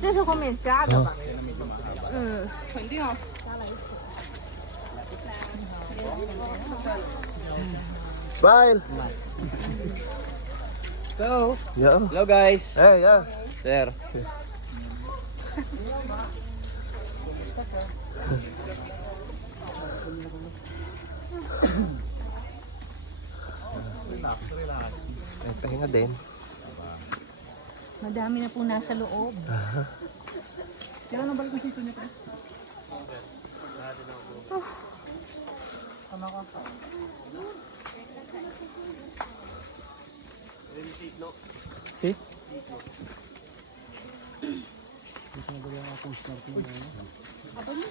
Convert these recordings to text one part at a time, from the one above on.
这是后面加的吧？肯定。Smile! Go! Yeah. Hello guys! Hey, yeah. Sir. Ay, pahinga din. Madami na po nasa loob. Kailan na balik ang sito niya pa? See?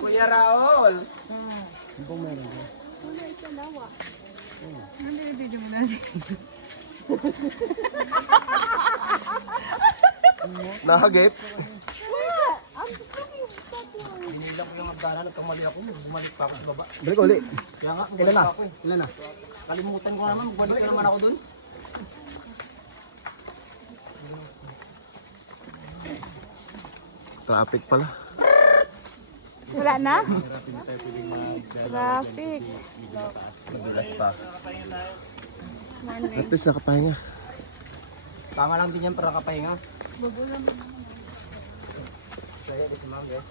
Kuya Raul! Ano binibidyo mo natin? Nakagip? Hinila ko yung abdana, nagkamali ako, bumalik pa ako sa baba. Balik uli. Kaya nga, Ilan na? ako eh. Ilan na? Kalimutan ko naman, bumalik ka naman ako dun. Traffic pala. Wala na? Traffic. Madulas pa. At least nakapahinga. Tama lang din yan para kapahinga. Magulang. Kaya, di si ma'am, eh.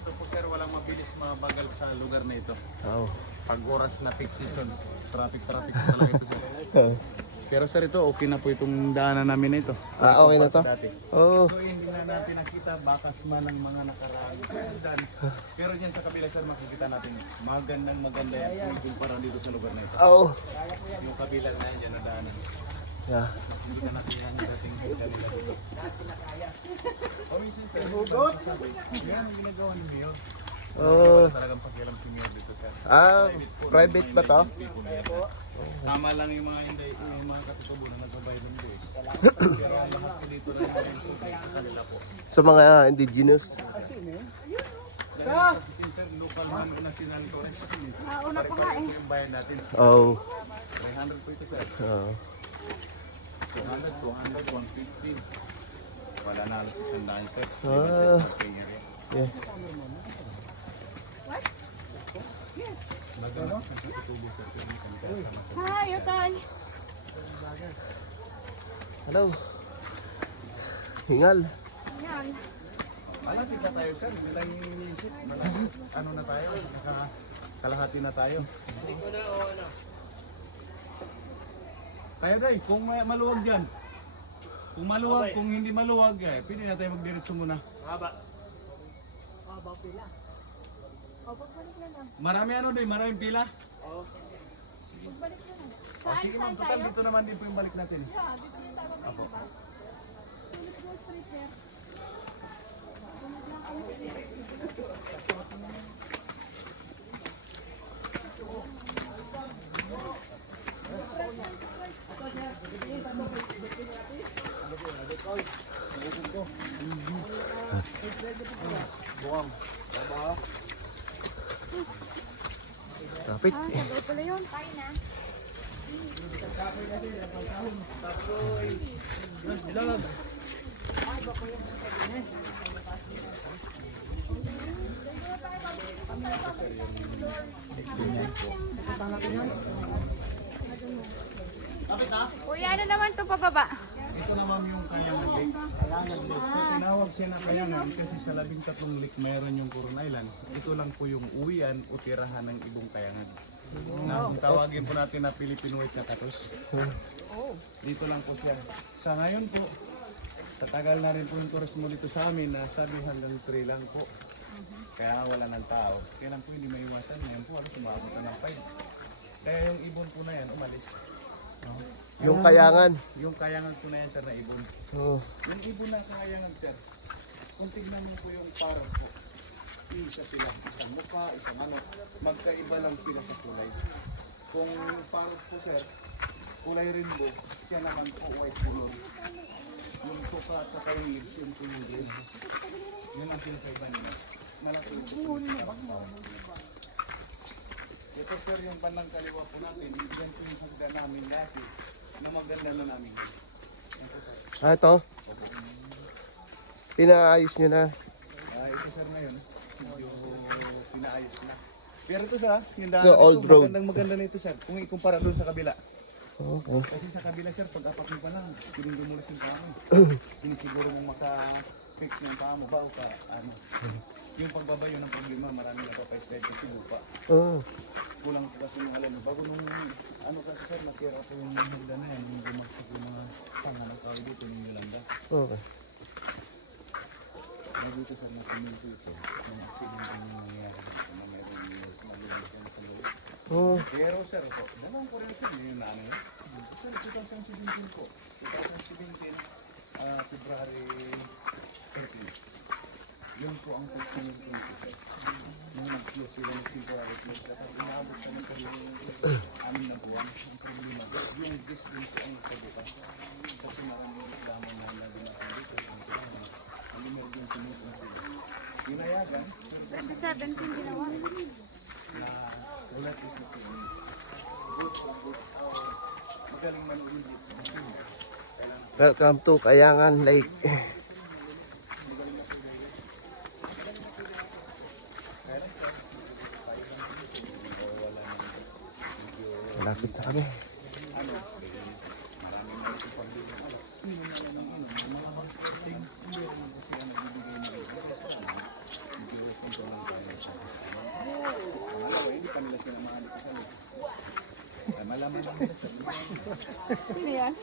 Ito po sir, walang mabilis mabagal sa lugar na ito. Oo. Pag oras na peak season, traffic talaga ito sir. Pero sir, ito okay na po itong daanan namin na ito. Ah, okay na to? Dati. Oo. So hindi na natin nakita bakas man ng mga nakaraan. Pero dyan sa kabila sir, makikita natin maganda yan kumpara dito sa lugar na ito. Oo. Yung kabilang na yan, na daanan. Yeah. Hindi na natin yan dating kanila dito. O minsan sir, hugot! Yan ang ginagawa ni Mayor. Oo. Talagang pakialam si Mayor dito sir. Ah, private ba to? Tama lang yung mga hindi, yung mga katutubo na nagbabayad ng buwis. Pero ang lahat po dito na yung tubig sa kanila po. Sa mga indigenous. Dahil sir, local man national forest. Una pa nga eh. Yung bayad natin, Oo. 300 po ito sir. Oo. 200, 200, 150. Wala na alas isang daan sir. Ah. Yeah. Nagalas ng katutubo sir. Pero may kanila sama sir. Hi, Yotan. Hello. Hingal. Yan. Malapit na tayo sir, hindi lang iniisip. Malapit, ano na tayo, kalahati na tayo. Hindi ko na o ano. Tayo day, kung maluwag dyan. Kung maluwag, kung hindi maluwag, eh, pwede na tayo magdiretso muna. Haba. Marami ano day, maraming pila. Saan, Sige saan ma'am, total tayo? dito naman din po yung balik natin. Yeah, dito yung tayo. Apo. Traffic. Ah, sabi pala yun. Tayo na. Kuya, ano naman to pababa? Ito naman yung Kayangan Lake. So, tinawag siya na Kayangan kasi sa 13 lake mayroon yung Coron Island. Ito lang po yung uwian o tirahan ng ibong Kayangan. Na kung tawagin po natin na Philippine White Kakatos. Dito lang po siya. Sa ngayon po, sa tagal na rin po yung turismo dito sa amin, nasabi hanggang 3 lang po. Kaya wala ng tao. Kaya lang po hindi maiwasan. Ngayon po halos umabot na ng 5. Kaya yung ibon po na yan umalis. Yung kayangan. Yung Kayangan po na yan sir na ibon. Oo. Yung ibon na Kayangan sir, kung tignan niyo po yung parang po, isa sila, isang mukha, isang manok, magkaiba lang sila sa kulay. Kung yung parang po sir, kulay rainbow, siya naman po white color. Yung tuka at saka yung lips, yun po yung green. Yun ang pinakaiba nila. Malaki yung ito sir, yung bandang kaliwa po natin, yan po yung hagdan namin dati. na maganda na namin. Ah, ito. Pinaayos nyo na. Ito sir ngayon, medyo pinaayos na. Pero ito sir, yung daan So, old road. maganda na ito sir, kung ikumpara doon sa kabila. Okay. Kasi sa kabila sir, pag apat mo pa lang, pinindumulis yung paa mo. Sinisiguro mong maka-fix ng paa mo ba o ka, ano. Yung pagbabayo ng problema, marami na papay-slide kasi lupa. Oh. Kulang po kasi yung alam mo. Bago nung, ano kasi sir, masira po yung hagdan na yan, yung bumagsak yung mga sanga ng tao dito, yung Yolanda. Okay. May dito sir, na simento ito. Yung accident yung nangyayari dito na meron malinis na sa muli. Oh. Pero sir, po, dalawang ko rin sir, yung ano yun. Sir, 2017 po. 2017, February 13. Yun po ang pagsunod ko nito sir. Nung nag-close sila ng temporary close, at inaabot sa mga amin na buwan. Ang problema, yung distance ang nagkabukas. Kasi maraming damang na natin natin dito. Ang emergency mode na sila. Pinayagan, Sa 17 ginawa. na ulat ito sila. Magaling man ulit. Welcome to Kayangan Lake. Malapit na kami. Malaman lang nila sir. Sino yan?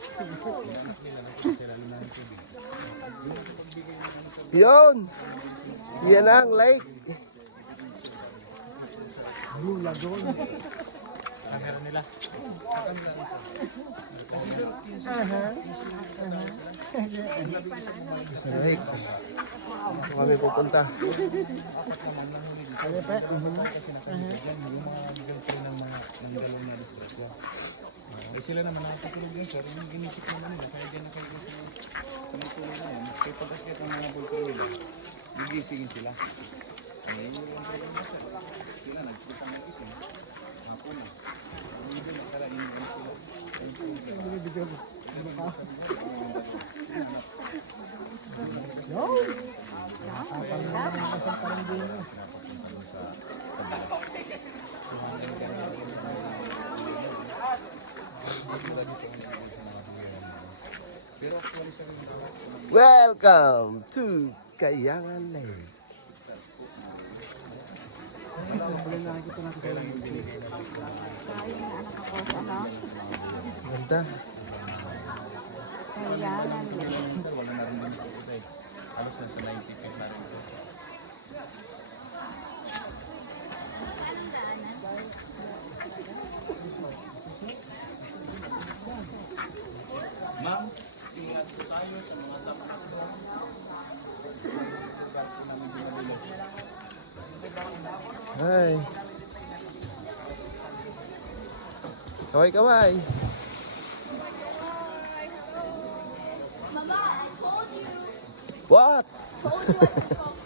Yun! Yan ang lake. Sa lake. Dito kami pupunta. Eh sila naman nakakatulog yun sir, yung ginisip naman nila, kaya dyan na kayo sa mga tulog na yan. Kaya pagkasya ng mga bulto nila, gigisingin sila. Eh, yun yung problema sir. Sila nagsalita ng ising, hapon na. Hindi na kala iniwan sila. Welcome to Kayangan Lake. Sayang na anak ako sa ano. Ganda. Kayangan. Sir, wala na rin naman ito eh. Halos na sa 90 feet na rin ito. Ma'am, ingat po tayo sa mga tapat. Hi. Kaway kaway. Mama, I told you. What? Told you at the chocolate.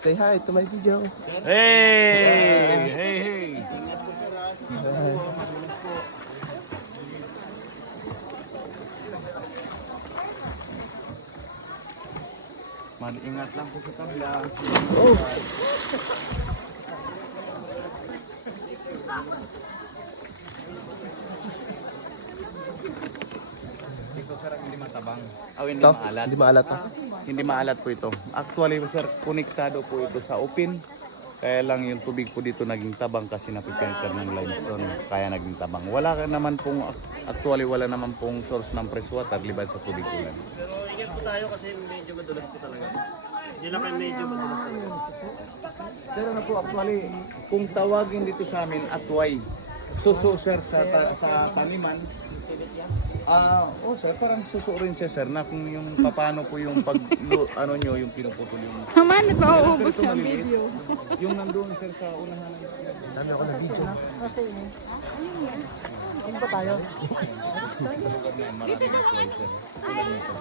Say hi to my video. Hey! Hey! Hey! Mag-ingat lang po sa tabla. Ito sir, hindi matabang. Hindi Ito? maalat. Hindi maalat ah. Hindi maalat po ito. Actually sir, konektado po ito sa open. Kaya lang yung tubig po dito naging tabang kasi napipenter ng limestone. Kaya naging tabang. Wala naman pong, actually wala naman pong source ng fresh water liban sa tubig ulan. Pero ingat po tayo kasi medyo madulas po talaga. Hindi lang kayo medyo madulas talaga. Sir, ano po actually, kung tawagin dito sa amin, atway. Suso sir sa taniman. Sir, parang suso rin siya sir na kung yung paano po yung pag ano nyo yung pinuputol yung Mama, nagpauubos Sir, ito yung maliliit. video. yung nandoon sir sa unahan ng Dami ako na video. Ano ba tayo? lugar na yan, maraming atway sir. Tulad nito.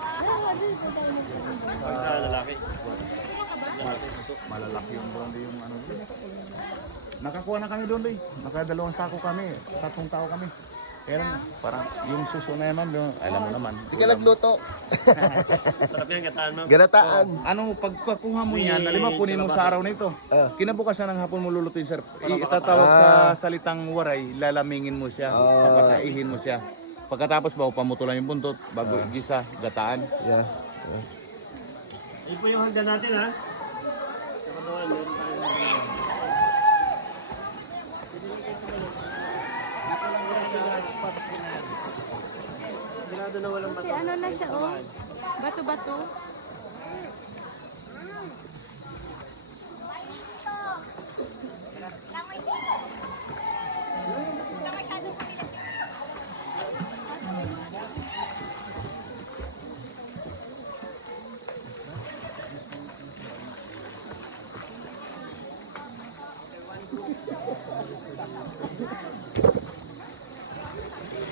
Sa lalaki. Malalaki yung brown yung ano. Nakakuha na kami doon, Loy. Nakadalawang sako kami. 3 tao kami. Pero parang yung suso na naman, alam mo naman. Hindi ka nagluto. Sarap yan, gataan mo. Ganataan. Ano, pagkakuha mo yan, alam mo, kunin mo sa araw na ito. Kinabukasan ng hapon mo lulutuin, sir. Itatawag sa salitang waray, lalamingin mo siya, papataihin mo siya. Pagkatapos, bago pamutulan yung buntot, bago igisa, gataan. Yeah. Yun po yung hagdan natin, ha? Sa katawan, meron tayo ng Sigurado na walang Kasi ano na siya, oh. Bato-bato.